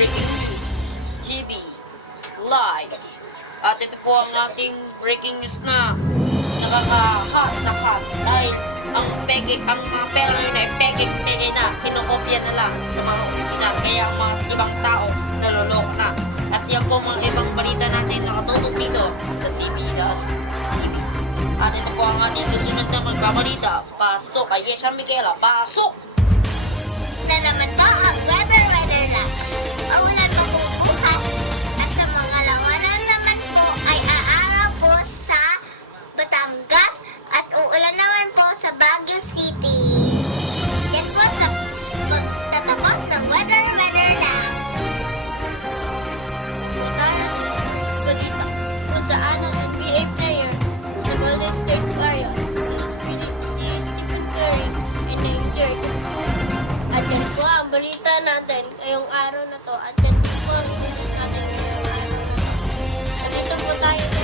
Breaking News TV Live. At ito po ang ating breaking news na nakaka-hot na hot dahil ang mga pera ngayon ay peke na, kinokopya na lang sa mga original, kaya ang mga ibang tao naloloko na. At yan po mga ibang balita natin nakatutok dito sa TV.tv. At ito po ang ating susunod na magbabalita. Pasok kay Yesha Michaela, pasok! Na naman po ang weather lang. Maulan po bukas at sa mga lawanan naman po ay aaraw po sa Batangas at uulan naman po sa Baguio City. Yan po sa pagtatapos ng weather lang. Tayo sa balita kung saan ang NBA player sa Golden State Warriors si Stephen Curry ay na-injured. At yan po ang balita natin ngayong araw na to at yan din po ang balita natin ngayong araw. At ito po tayo